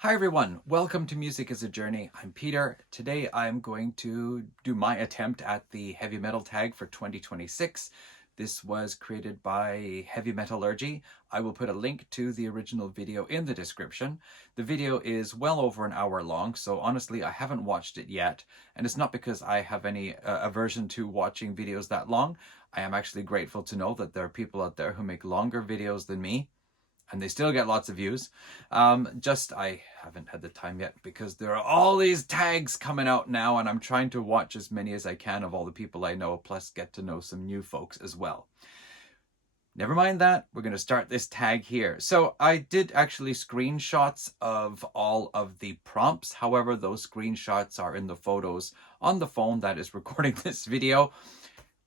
Hi everyone, welcome to Music is a Journey. I'm Peter. Today I'm going to do my attempt at the heavy metal tag for 2026. This was created by Heavy Metallurgy. I will put a link to the original video in the description. The video is well over an hour long, so honestly I haven't watched it yet. And it's not because I have any aversion to watching videos that long. I am actually grateful to know that there are people out there who make longer videos than me, and they still get lots of views. I haven't had the time yet because there are all these tags coming out now, and I'm trying to watch as many as I can of all the people I know, plus get to know some new folks as well. Never mind that, we're going to start this tag here. So I did actually screenshots of all of the prompts. However, those screenshots are in the photos on the phone that is recording this video.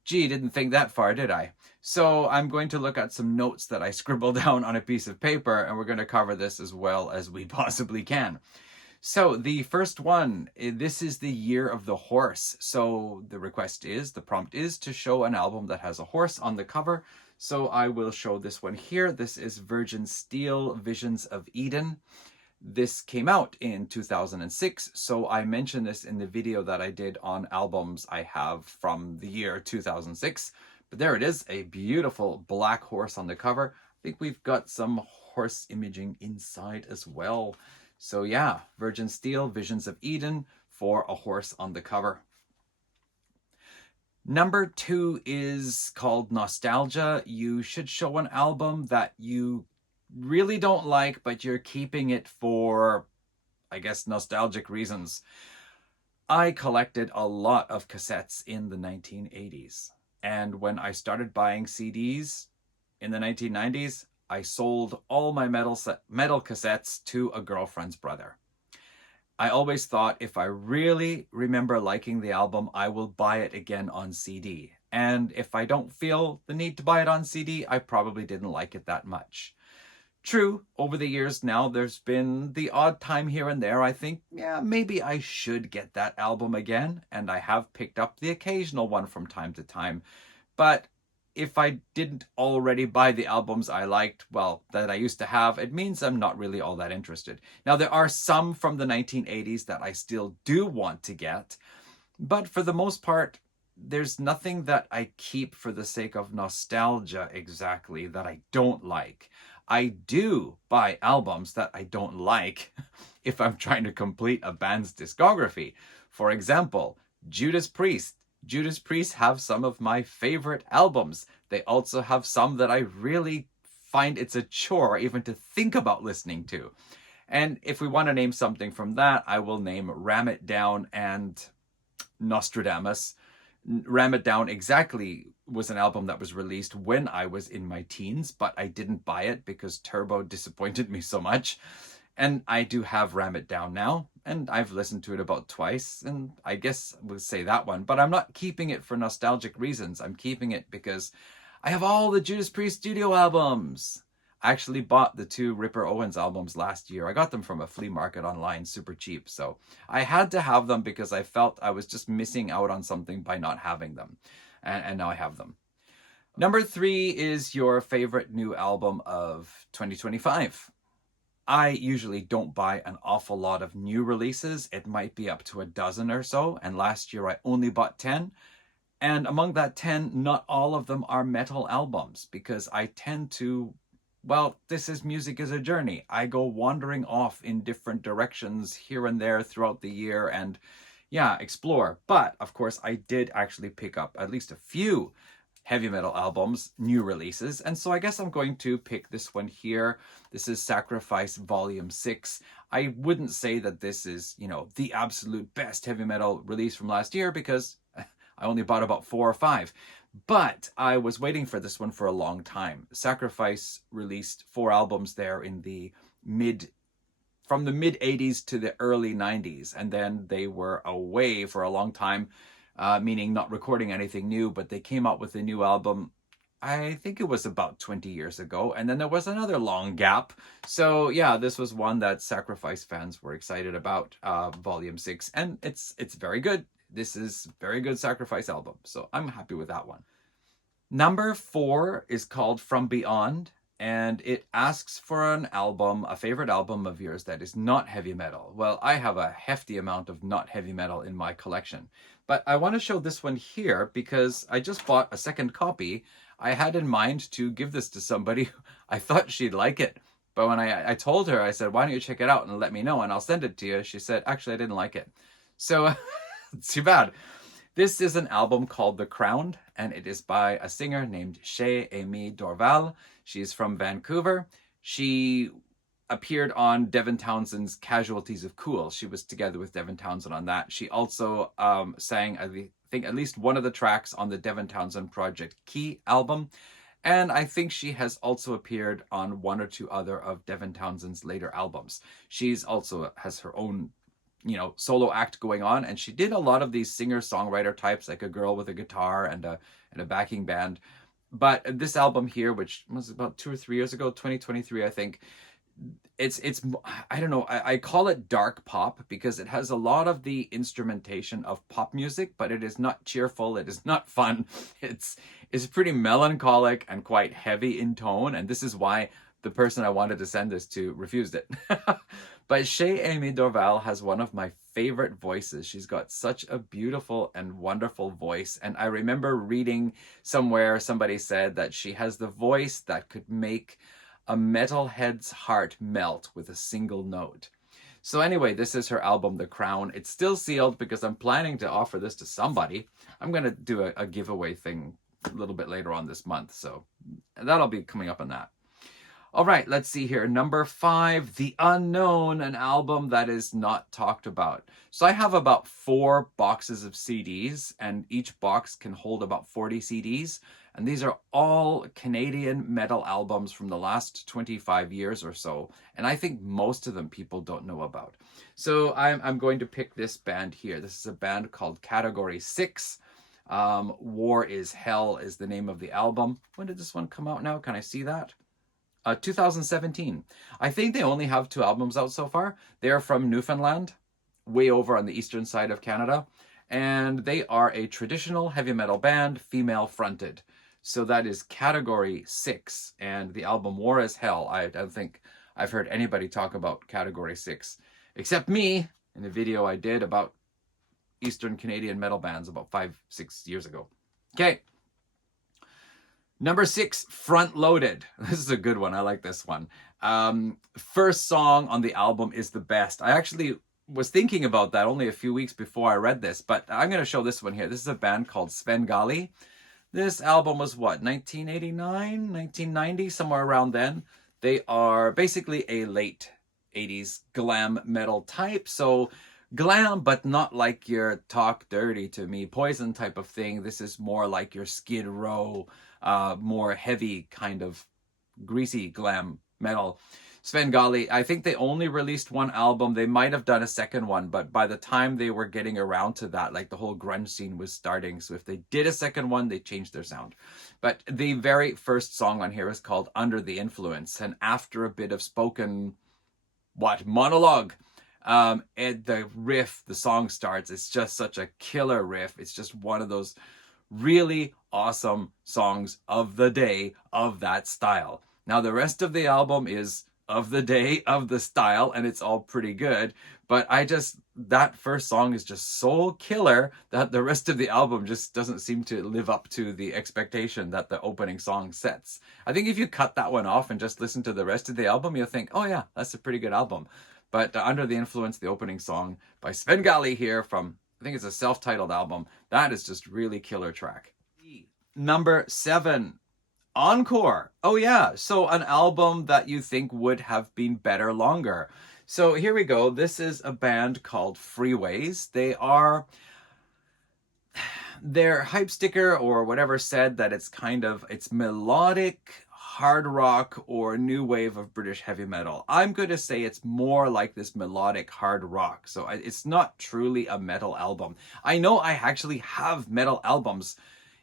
Gee, didn't think that far, did I? So I'm going to look at some notes that I scribbled down on a piece of paper, and we're going to cover this as well as we possibly can. So the first one, this is the year of the horse. So the prompt is to show an album that has a horse on the cover. So I will show this one here. This is Virgin Steel, Visions of Eden. This came out in 2006, so I mentioned this in the video that I did on albums I have from the year 2006. But there it is, a beautiful black horse on the cover. I think we've got some horse imaging inside as well. So yeah, Virgin Steel, Visions of Eden for a horse on the cover. Number 2 is called Nostalgia. You should show an album that you really don't like, but you're keeping it for, I guess, nostalgic reasons. I collected a lot of cassettes in the 1980s. And when I started buying CDs in the 1990s, I sold all my metal cassettes to a girlfriend's brother. I always thought if I really remember liking the album, I will buy it again on CD. And if I don't feel the need to buy it on CD, I probably didn't like it that much. True, over the years now, there's been the odd time here and there I think, yeah, maybe I should get that album again, and I have picked up the occasional one from time to time. But if I didn't already buy the albums I liked, well, that I used to have, it means I'm not really all that interested. Now, there are some from the 1980s that I still do want to get, but for the most part, there's nothing that I keep for the sake of nostalgia exactly that I don't like. I do buy albums that I don't like if I'm trying to complete a band's discography. For example, Judas Priest. Judas Priest have some of my favorite albums. They also have some that I really find it's a chore even to think about listening to. And if we want to name something from that, I will name Ram It Down and Nostradamus. Ram It Down exactly was an album that was released when I was in my teens, but I didn't buy it because Turbo disappointed me so much. And I do have Ram It Down now, and I've listened to it about twice, and I guess we'll say that one. But I'm not keeping it for nostalgic reasons. I'm keeping it because I have all the Judas Priest studio albums. I actually bought the 2 Ripper Owens albums last year. I got them from a flea market online, super cheap. So I had to have them because I felt I was just missing out on something by not having them. And now I have them. Number 3 is your favorite new album of 2025. I usually don't buy an awful lot of new releases. It might be up to a dozen or so. And last year I only bought 10. And among that 10, not all of them are metal albums because I tend to, well, music is a journey. I go wandering off in different directions here and there throughout the year and, yeah, explore. But, of course, I did actually pick up at least a few heavy metal albums, new releases. And so I guess I'm going to pick this one here. This is Sacrifice Volume 6. I wouldn't say that this is, the absolute best heavy metal release from last year because I only bought about 4 or 5. But I was waiting for this one for a long time. Sacrifice released 4 albums there in the from the mid 80s to the early 90s. And then they were away for a long time, meaning not recording anything new, but they came out with a new album. I think it was about 20 years ago. And then there was another long gap. So yeah, this was one that Sacrifice fans were excited about, Volume 6. And it's very good. This is a very good Sacrifice album. So I'm happy with that one. Number 4 is called From Beyond. and it asks for an album, a favorite album of yours that is not heavy metal. Well, I have a hefty amount of not heavy metal in my collection, but I want to show this one here because I just bought a second copy. I had in mind to give this to somebody. I thought she'd like it, but when I told her, I said, why don't you check it out and let me know and I'll send it to you, she said, actually, I didn't like it. So it's too bad. This is an album called The Crowned, and it is by a singer named Chez-Amy Dorval. She's from Vancouver. She appeared on Devin Townsend's Casualties of Cool. She was together with Devin Townsend on that. She also sang, I think, at least one of the tracks on the Devin Townsend Project Key album. And I think she has also appeared on one or two other of Devin Townsend's later albums. She's also has her own solo act going on, and she did a lot of these singer-songwriter types, like a girl with a guitar and a backing band. But this album here, which was about 2 or 3 years ago, 2023, I think, it's I don't know, I call it dark pop because it has a lot of the instrumentation of pop music, but it is not cheerful, it is not fun. It's pretty melancholic and quite heavy in tone, and this is why the person I wanted to send this to refused it. But Chez-Amy Dorval has one of my favorite voices. She's got such a beautiful and wonderful voice. And I remember reading somewhere somebody said that she has the voice that could make a metalhead's heart melt with a single note. So anyway, this is her album, The Crown. It's still sealed because I'm planning to offer this to somebody. I'm going to do a giveaway thing a little bit later on this month. So that'll be coming up on that. All right, let's see here. Number 5, The Unknown, an album that is not talked about. So I have about 4 boxes of CDs, and each box can hold about 40 CDs. And these are all Canadian metal albums from the last 25 years or so. And I think most of them people don't know about. So I'm going to pick this band here. This is a band called Category 6. War is Hell is the name of the album. When did this one come out now? Can I see that? 2017. I think they only have 2 albums out so far. They're from Newfoundland, way over on the eastern side of Canada. And they are a traditional heavy metal band, female fronted. So that is Category 6. And the album War is Hell. I don't think I've heard anybody talk about Category 6, except me in a video I did about Eastern Canadian metal bands about 5-6 years ago. Okay. Number 6, Front Loaded. This is a good one. I like this one. First song on the album is the best. I actually was thinking about that only a few weeks before I read this, but I'm going to show this one here. This is a band called Svengali. This album was what, 1989, 1990, somewhere around then. They are basically a late 80s glam metal type. So glam, but not like your Talk Dirty to Me Poison type of thing. This is more like your Skid Row, more heavy kind of greasy glam metal. Svengali, I think they only released 1 album. They might have done a second one, but by the time they were getting around to that, like the whole grunge scene was starting. So if they did a second one, they changed their sound. But the very first song on here is called Under the Influence. And after a bit of spoken, monologue, and the riff, the song starts. It's just such a killer riff. It's just one of those really awesome songs of the day of that style. Now, the rest of the album is of the day, of the style, and it's all pretty good. But that first song is just so killer that the rest of the album just doesn't seem to live up to the expectation that the opening song sets. I think if you cut that one off and just listen to the rest of the album, you'll think, oh yeah, that's a pretty good album. But Under the Influence, the opening song by Svengali here from, I think it's a self-titled album, that is just really killer track. Number 7, Encore. Oh yeah, so an album that you think would have been better longer. So here we go. This is a band called Freeways. Their hype sticker or whatever said that it's melodic hard rock or new wave of British heavy metal. I'm going to say it's more like this melodic hard rock. So it's not truly a metal album. I know I actually have metal albums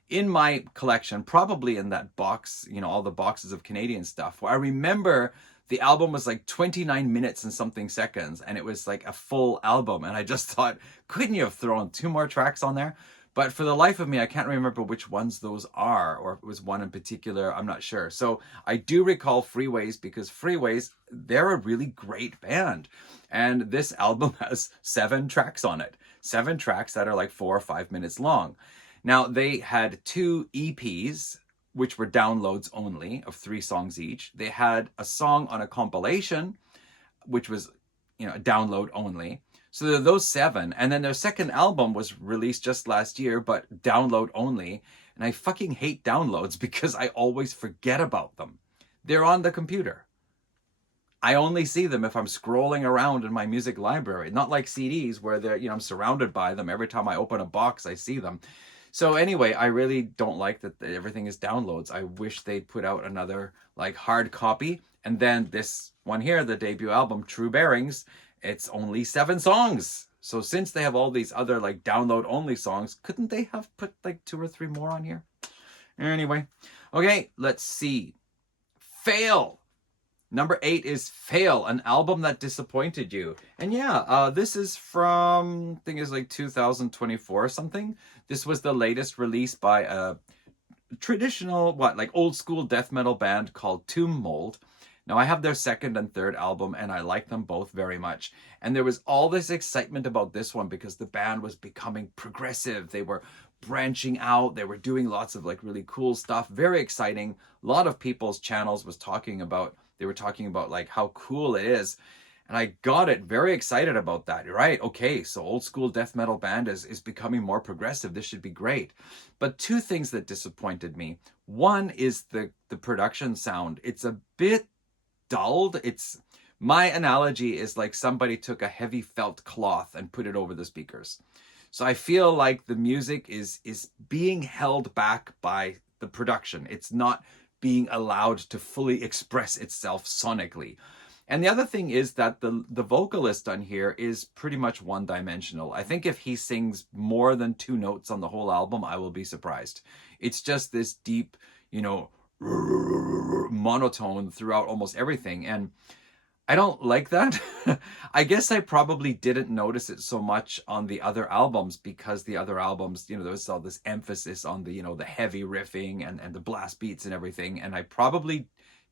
in my collection, probably in that box, all the boxes of Canadian stuff, where I remember the album was like 29 minutes and something seconds, and it was like a full album. And I just thought, couldn't you have thrown 2 more tracks on there? But for the life of me, I can't remember which ones those are, or if it was one in particular, I'm not sure. So I do recall Freeways, because Freeways, they're a really great band. And this album has 7 tracks on it. 7 tracks that are like 4 or 5 minutes long. Now, they had 2 EPs, which were downloads only, of 3 songs each. They had a song on a compilation, which was, a download only. So there are those 7. And then their second album was released just last year, but download only. And I fucking hate downloads because I always forget about them. They're on the computer. I only see them if I'm scrolling around in my music library. Not like CDs where they're, I'm surrounded by them. Every time I open a box, I see them. So anyway, I really don't like that everything is downloads. I wish they'd put out another like hard copy. And then this one here, the debut album, True Bearings, it's only 7 songs. So since they have all these other like download only songs, couldn't they have put like 2 or 3 more on here? Anyway, okay, let's see. Fail. Number 8 is Fail, an album that disappointed you. And yeah, this is from, I think it's like 2024 or something. This was the latest release by a traditional, like old school death metal band called Tomb Mold. Now, I have their second and third album, and I like them both very much. And there was all this excitement about this one because the band was becoming progressive. They were branching out. They were doing lots of like really cool stuff. Very exciting. A lot of people's channels was talking about, they were talking about like how cool it is. And I got it, very excited about that. Right, okay, so old school death metal band is becoming more progressive. This should be great. But 2 things that disappointed me. One is the production sound. It's a bit dulled. My analogy is like somebody took a heavy felt cloth and put it over the speakers. So I feel like the music is being held back by the production. It's not being allowed to fully express itself sonically. And the other thing is that the vocalist on here is pretty much one-dimensional. I think if he sings more than 2 notes on the whole album, I will be surprised. It's just this deep, monotone throughout almost everything. And I don't like that. I guess I probably didn't notice it so much on the other albums because the other albums, there was all this emphasis on the, the heavy riffing and the blast beats and everything. And I probably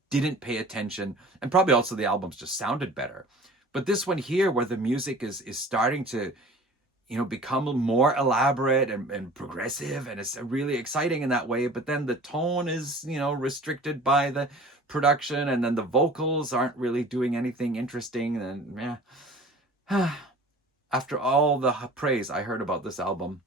didn't pay attention, and probably also the albums just sounded better. But this one here, where the music is starting to, become more elaborate and progressive, and it's really exciting in that way, but then the tone is, restricted by the production, and then the vocals aren't really doing anything interesting, and after all the praise I heard about this album,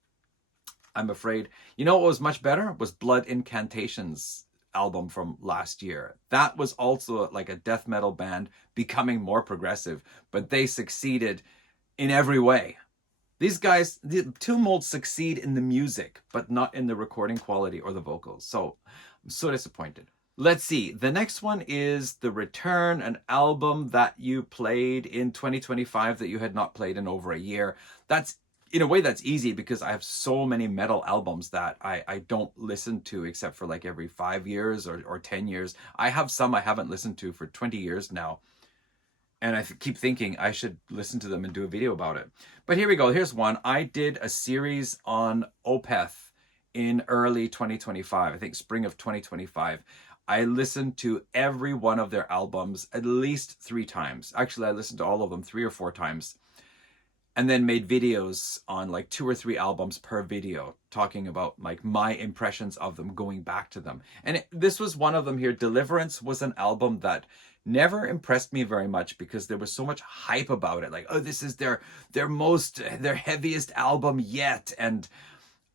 I'm afraid, what was much better was Blood Incantations album from last year. That was also like a death metal band becoming more progressive, but they succeeded in every way. These guys, the Tomb Mold, succeed in the music, but not in the recording quality or the vocals. So I'm so disappointed. Let's see. The next one is The Return, an album that you played in 2025 that you had not played in over a year. That's, in a way, that's easy because I have so many metal albums that I don't listen to except for like every 5 years or 10 years. I have some I haven't listened to for 20 years now. And I keep thinking I should listen to them and do a video about it. But here we go. Here's one. I did a series on Opeth in early 2025. I think spring of 2025. I listened to every one of their albums at least 3 times. Actually, I listened to all of them 3 or 4 times. And then made videos on like 2 or 3 albums per video, talking about like my impressions of them, going back to them. And this was one of them here. Deliverance was an album that never impressed me very much because there was so much hype about it. Like, oh, this is their heaviest album yet. And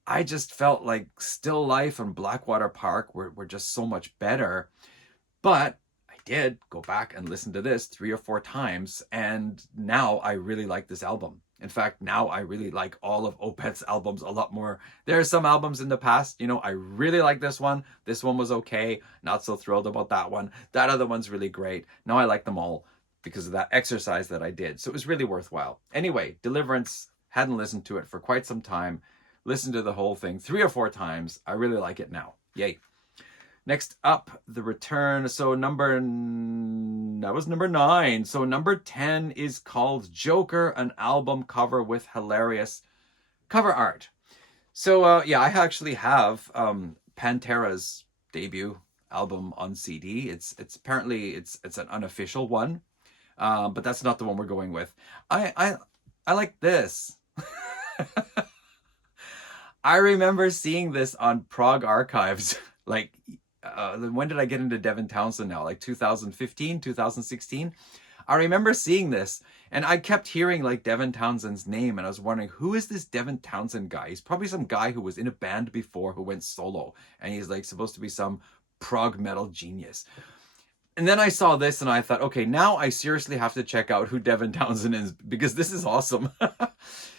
I just felt like Still Life and Blackwater Park were just so much better. But I did go back and listen to this 3 or 4 times, and now I really like this album. In fact, now I really like all of Opeth's albums a lot more. There are some albums in the past, I really like this one. This one was okay. Not so thrilled about that one. That other one's really great. Now I like them all because of that exercise that I did. So it was really worthwhile. Anyway, Deliverance, hadn't listened to it for quite some time. Listened to the whole thing 3 or 4 times. I really like it now. Yay. Next up, The Return. So that was number 9. So number 10 is called Joker, an album cover with hilarious cover art. So yeah, I actually have Pantera's debut album on CD. It's apparently it's an unofficial one, but that's not the one we're going with. I like this. I remember seeing this on Prog Archives. Like, when did I get into Devin Townsend now? Like 2015, 2016? I remember seeing this, and I kept hearing like Devin Townsend's name, and I was wondering, who is this Devin Townsend guy? He's probably some guy who was in a band before who went solo, and he's like supposed to be some prog metal genius. And then I saw this and I thought, okay, now I seriously have to check out who Devin Townsend is because this is awesome.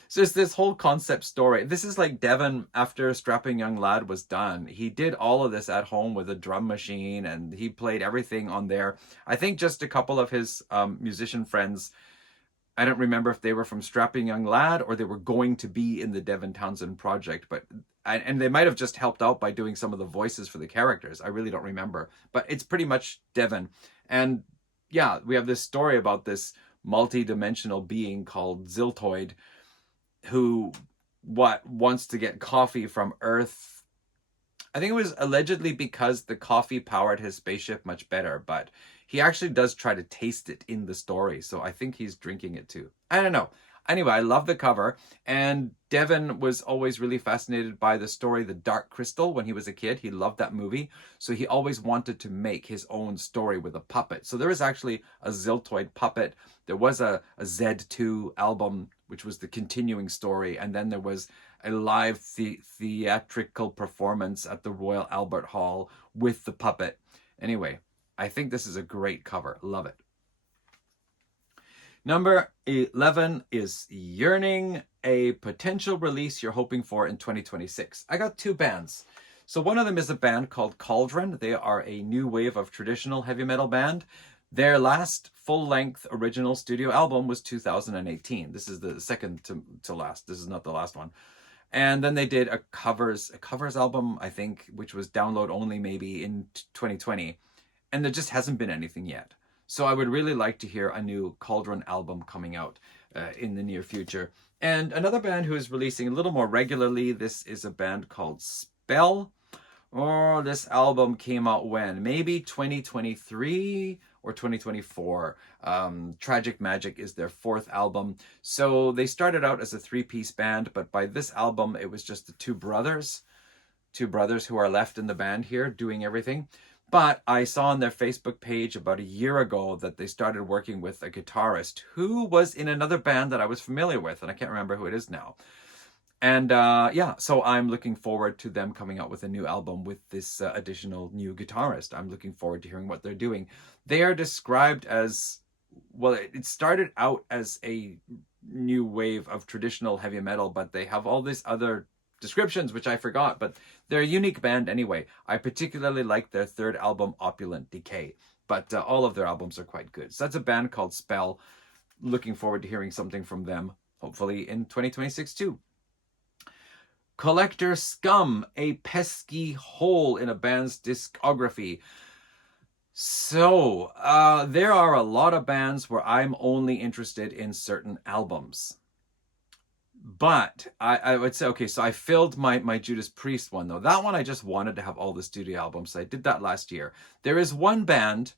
So it's this whole concept story. This is like Devin, after Strapping Young Lad was done, he did all of this at home with a drum machine and he played everything on there. I think just a couple of his musician friends, I don't remember if they were from Strapping Young Lad or they were going to be in the Devin Townsend project, but and they might have just helped out by doing some of the voices for the characters. I really don't remember, but it's pretty much Devin. And yeah, we have this story about this multi-dimensional being called Ziltoid who wants to get coffee from Earth. I think it was allegedly because the coffee powered his spaceship much better, but he actually does try to taste it in the story, so I think he's drinking it too. I don't know. Anyway, I love the cover, and Devin was always really fascinated by the story The Dark Crystal when he was a kid. He loved that movie, so he always wanted to make his own story with a puppet. So there is actually a Ziltoid puppet. There was a Z2 album, which was the continuing story, and then there was a live theatrical performance at the Royal Albert Hall with the puppet. Anyway, I think this is a great cover. Love it. Number 11 is Yearning, a potential release you're hoping for in 2026. I got two bands. So one of them is a band called Cauldron. They are a new wave of traditional heavy metal band. Their last full-length original studio album was 2018. This is the second to last. This is not the last one. And then they did a covers album, I think, which was download only maybe in 2020. And there just hasn't been anything yet. So I would really like to hear a new Cauldron album coming out in the near future. And another band who is releasing a little more regularly, this is a band called Spell. Oh, this album came out when? Maybe 2023 or 2024. Tragic Magic is their fourth album. So they started out as a three-piece band, but by this album, it was just the two brothers who are left in the band here doing everything. But I saw on their Facebook page about a year ago that they started working with a guitarist who was in another band that I was familiar with, and I can't remember who it is now. And yeah, so I'm looking forward to them coming out with a new album with this additional new guitarist. I'm looking forward to hearing what they're doing. They are described as, well, it started out as a new wave of traditional heavy metal, but they have all these other descriptions, which I forgot, but they're a unique band anyway. I particularly like their third album, Opulent Decay, but all of their albums are quite good. So that's a band called Spell. Looking forward to hearing something from them, hopefully in 2026 too. Collector Scum, a pesky hole in a band's discography. So, there are a lot of bands where I'm only interested in certain albums. But I would say, okay, so I filled my Judas Priest one, though. That one I just wanted to have all the studio albums. So I did that last year. There is one band,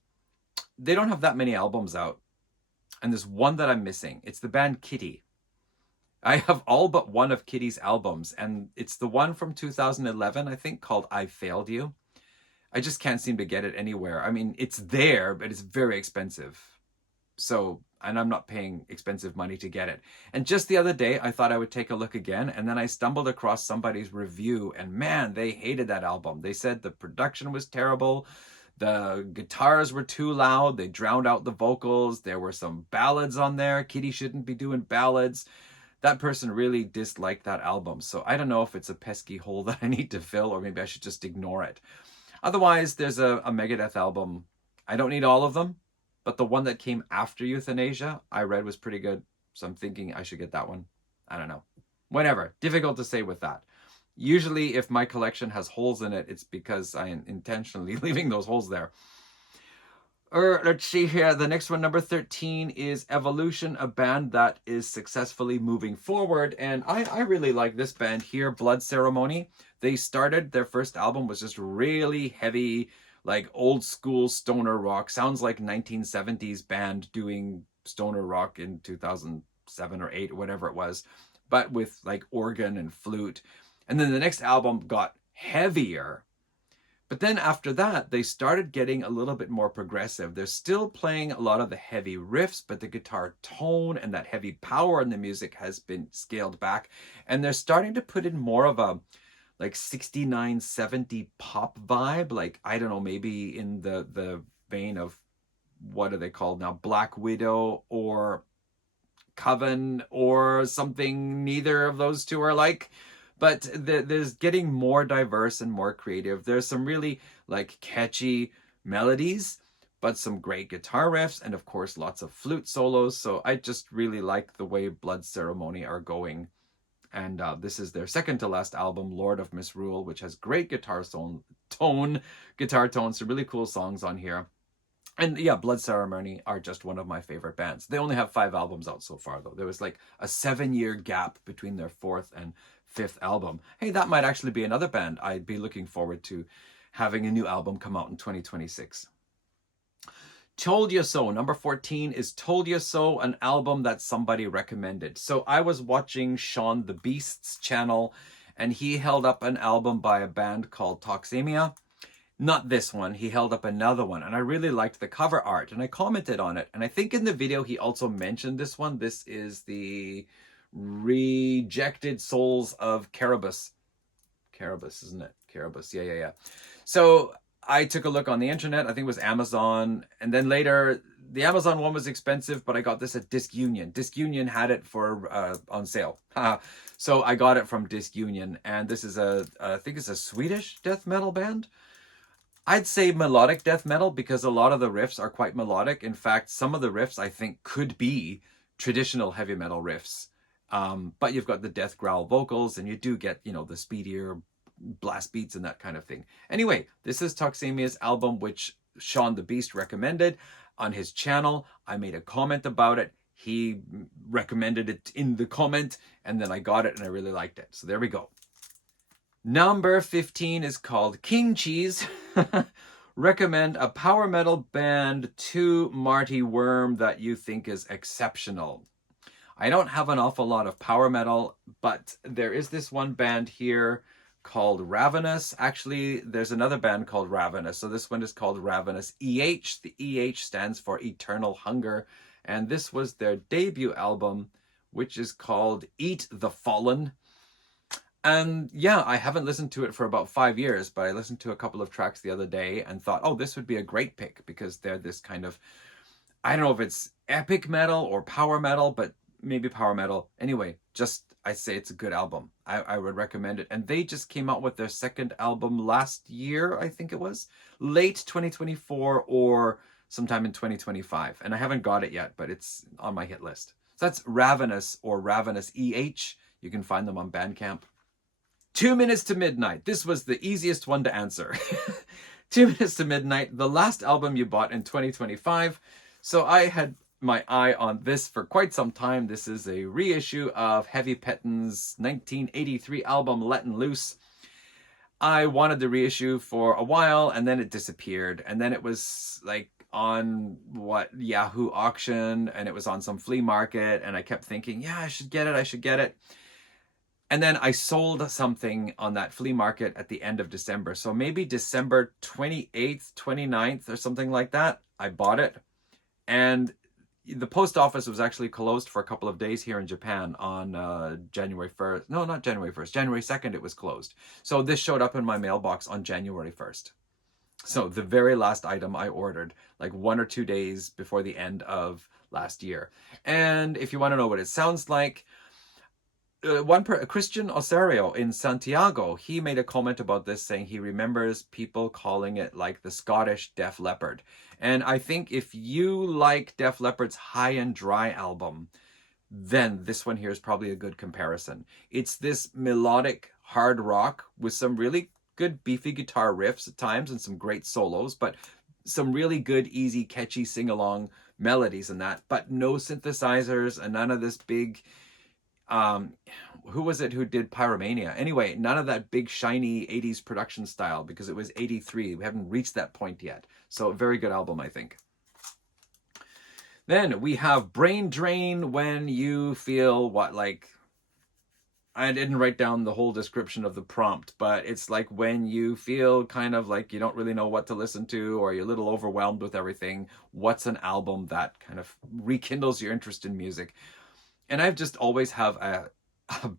they don't have that many albums out. And there's one that I'm missing. It's the band Kitty. I have all but one of Kitty's albums, and it's the one from 2011, I think, called I Failed You. I just can't seem to get it anywhere. I mean, it's there, but it's very expensive. So, and I'm not paying expensive money to get it. And just the other day, I thought I would take a look again, and then I stumbled across somebody's review, and man, they hated that album. They said the production was terrible, the guitars were too loud, they drowned out the vocals, there were some ballads on there, Kitty shouldn't be doing ballads. That person really disliked that album, so I don't know if it's a pesky hole that I need to fill, or maybe I should just ignore it. Otherwise, there's a Megadeth album. I don't need all of them, but the one that came after Euthanasia, I read was pretty good. So I'm thinking I should get that one. I don't know. Whatever. Difficult to say with that. Usually, if my collection has holes in it, it's because I am intentionally leaving those holes there. Let's see here. The next one, number 13, is Evolution, a band that is successfully moving forward. And I really like this band here, Blood Ceremony. They started, their first album was just really heavy, like old school stoner rock. Sounds like 1970s band doing stoner rock in 2007 or 8, whatever it was, but with like organ and flute. And then the next album got heavier. But then after that, they started getting a little bit more progressive. They're still playing a lot of the heavy riffs, but the guitar tone and that heavy power in the music has been scaled back. And they're starting to put in more of a like 69, 70 pop vibe. Like, I don't know, maybe in the vein of, what are they called now? Black Widow or Coven or something. Neither of those two are like. But there's getting more diverse and more creative. There's some really like catchy melodies, but some great guitar riffs, and of course lots of flute solos. So I just really like the way Blood Ceremony are going. And this is their second to last album, Lord of Misrule, which has great guitar tone, some really cool songs on here. And yeah, Blood Ceremony are just one of my favorite bands. They only have 5 albums out so far, though. There was like a 7-year gap between their 4th and 5th album. Hey, that might actually be another band I'd be looking forward to having a new album come out in 2026. Told You So, number 14 is Told You So, an album that somebody recommended. So I was watching Sean the Beast's channel, and he held up an album by a band called Toxemia. Not this one, he held up another one, and I really liked the cover art, and I commented on it. And I think in the video he also mentioned this one. This is the Rejected Souls of Caribus. Caribus, isn't it? Caribus, yeah. So I took a look on the internet. I think it was Amazon, and then later the Amazon one was expensive, but I got this at Disc Union. Disc Union had it for on sale. So I got it from Disc Union, and this is I think it's a Swedish death metal band. I'd say melodic death metal because a lot of the riffs are quite melodic. In fact, some of the riffs I think could be traditional heavy metal riffs. But you've got the death growl vocals, and you do get, the speedier blast beats and that kind of thing. Anyway, this is Toxemia's album, which Sean the Beast recommended on his channel. I made a comment about it. He recommended it in the comment, and then I got it and I really liked it. So there we go. Number 15 is called King Cheese. Recommend a power metal band to Marty Worm that you think is exceptional. I don't have an awful lot of power metal, but there is this one band here called Ravenous. Actually, there's another band called Ravenous. So this one is called Ravenous EH. The EH stands for Eternal Hunger. And this was their debut album, which is called Eat the Fallen. And yeah, I haven't listened to it for about 5 years, but I listened to a couple of tracks the other day and thought, oh, this would be a great pick because they're this kind of, I don't know if it's epic metal or power metal, but maybe power metal. Anyway, I say it's a good album. I would recommend it. And they just came out with their second album last year, I think it was, late 2024 or sometime in 2025. And I haven't got it yet, but it's on my hit list. So that's Ravenous or Ravenous EH. You can find them on Bandcamp. 2 Minutes to Midnight. This was the easiest one to answer. 2 Minutes to Midnight, the last album you bought in 2025. So I had my eye on this for quite some time. This is a reissue of Heavy Pettin's 1983 album, Lettin' Loose. I wanted the reissue for a while, and then it disappeared. And then it was like on Yahoo auction, and it was on some flea market, and I kept thinking, yeah, I should get it. And then I sold something on that flea market at the end of December. So maybe December 28th, 29th or something like that, I bought it. And the post office was actually closed for a couple of days here in Japan on January 1st. No, not January 1st. January 2nd, it was closed. So this showed up in my mailbox on January 1st. So the very last item I ordered, like 1 or 2 days before the end of last year. And if you want to know what it sounds like, Christian Osario in Santiago, he made a comment about this saying he remembers people calling it like the Scottish Def Leppard. And I think if you like Def Leppard's High and Dry album, then this one here is probably a good comparison. It's this melodic hard rock with some really good beefy guitar riffs at times and some great solos, but some really good, easy, catchy sing-along melodies in that, but no synthesizers and none of this big, who was it who did Pyromania? Anyway, none of that big shiny 80s production style, because it was 83. We haven't reached that point yet. So very good album, I think. Then we have Brain Drain, when you feel what, like, I didn't write down the whole description of the prompt, but it's like when you feel kind of like you don't really know what to listen to, or you're a little overwhelmed with everything. What's an album that kind of rekindles your interest in music? And I've just always have a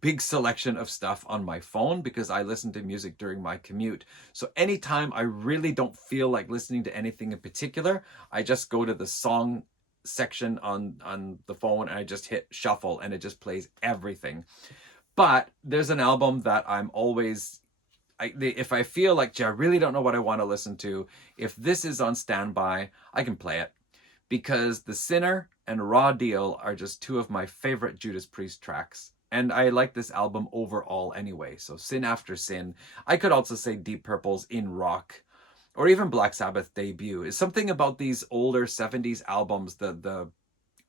big selection of stuff on my phone, because I listen to music during my commute. So anytime I really don't feel like listening to anything in particular, I just go to the song section on the phone and I just hit shuffle and it just plays everything. But there's an album that I'm always, if I feel like, gee, I really don't know what I want to listen to, if this is on standby, I can play it. Because The Sinner and Raw Deal are just two of my favorite Judas Priest tracks. And I like this album overall anyway. So Sin After Sin. I could also say Deep Purple's In Rock, or even Black Sabbath Debut. Is something about these older 70s albums, the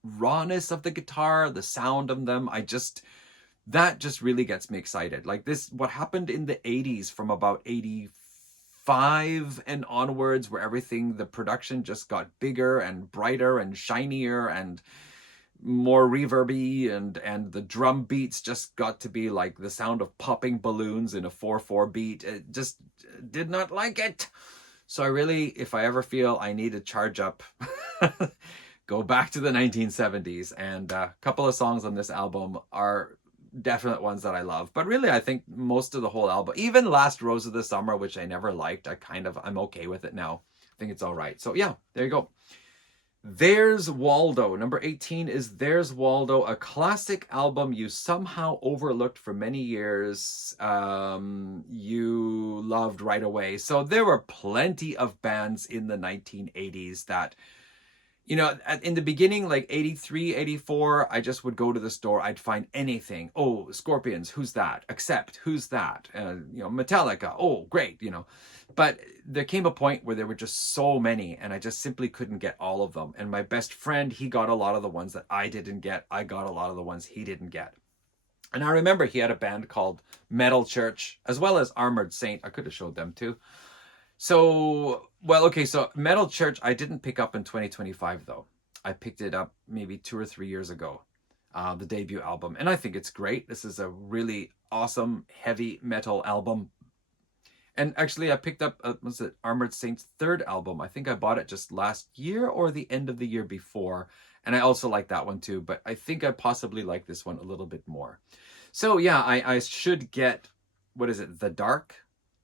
rawness of the guitar, the sound of them, that just really gets me excited. Like this, what happened in the 80s from about 85 and onwards, where everything, the production just got bigger and brighter and shinier and more reverby, and the drum beats just got to be like the sound of popping balloons in a 4/4 beat. It just did not like it. So I really, if I ever feel I need to charge up, go back to the 1970s, and a couple of songs on this album are definite ones that I love. But really, I think most of the whole album, even Last Rose of the Summer, which I never liked, I'm okay with it now. I think it's all right. So yeah, there you go. There's Waldo. Number 18 is There's Waldo, a classic album you somehow overlooked for many years. You loved right away. So there were plenty of bands in the 1980s that, you know, in the beginning, like 83, 84, I just would go to the store. I'd find anything. Oh, Scorpions, who's that? Accept, who's that? Metallica, oh, great, But there came a point where there were just so many, and I just simply couldn't get all of them. And my best friend, he got a lot of the ones that I didn't get. I got a lot of the ones he didn't get. And I remember he had a band called Metal Church, as well as Armored Saint. I could have showed them too. So, well, okay, so Metal Church, I didn't pick up in 2025, though. I picked it up maybe 2 or 3 years ago, the debut album. And I think it's great. This is a really awesome heavy metal album. And actually, I picked up, was it Armored Saint's third album? I think I bought it just last year or the end of the year before. And I also like that one too. But I think I possibly like this one a little bit more. So yeah, I should get, what is it, The Dark?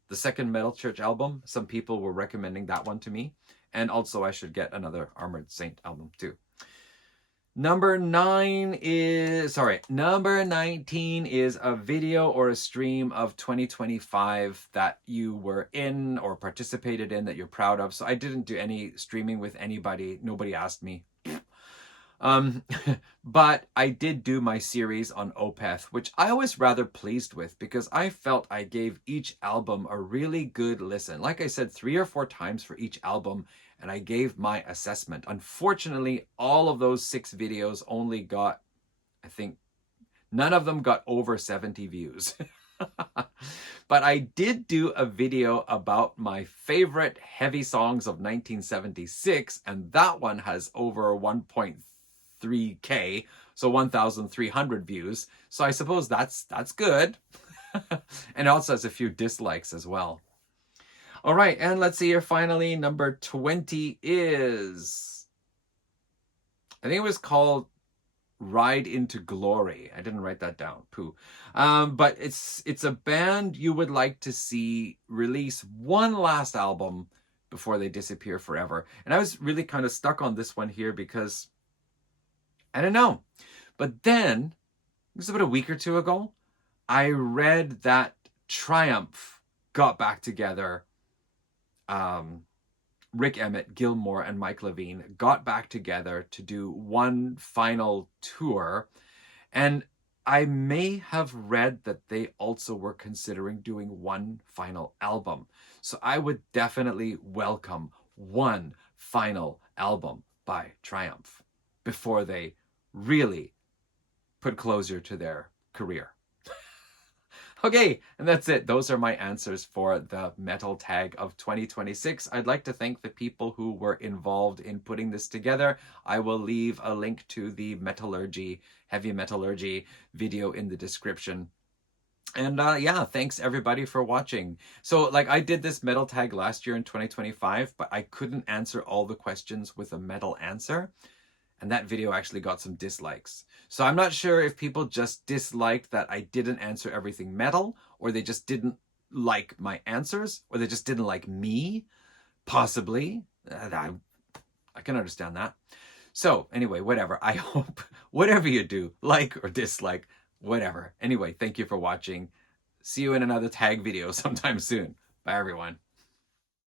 The second Metal Church album. Some people were recommending that one to me. And also I should get another Armored Saint album too. Number 19 is a video or a stream of 2025 that you were in or participated in that you're proud of. So I didn't do any streaming with anybody. Nobody asked me. But I did do my series on Opeth, which I was rather pleased with, because I felt I gave each album a really good listen. Like I said, 3 or 4 times for each album, and I gave my assessment. Unfortunately, all of those 6 videos only got, I think, none of them got over 70 views. But I did do a video about my favorite heavy songs of 1976, and that one has over 1.3K, so 1,300 views. So I suppose that's good. And it also has a few dislikes as well. All right, and let's see here. Finally, number 20 is, I think it was called Ride into Glory. I didn't write that down. Pooh. But it's a band you would like to see release one last album before they disappear forever. And I was really kind of stuck on this one here because I don't know. But then, it was about a week or two ago, I read that Triumph got back together. Rick Emmett, Gilmore, and Mike Levine got back together to do one final tour. And I may have read that they also were considering doing one final album. So I would definitely welcome one final album by Triumph before they really put closure to their career. Okay, and that's it. Those are my answers for the metal tag of 2026. I'd like to thank the people who were involved in putting this together. I will leave a link to the metallurgy, heavy metallurgy video in the description. And yeah, thanks everybody for watching. So like I did this metal tag last year in 2025, but I couldn't answer all the questions with a metal answer. And that video actually got some dislikes. So I'm not sure if people just disliked that I didn't answer everything metal, or they just didn't like my answers, or they just didn't like me. Possibly. I can understand that. So anyway, whatever. I hope whatever you do, like or dislike, whatever. Anyway, thank you for watching. See you in another tag video sometime soon. Bye, everyone.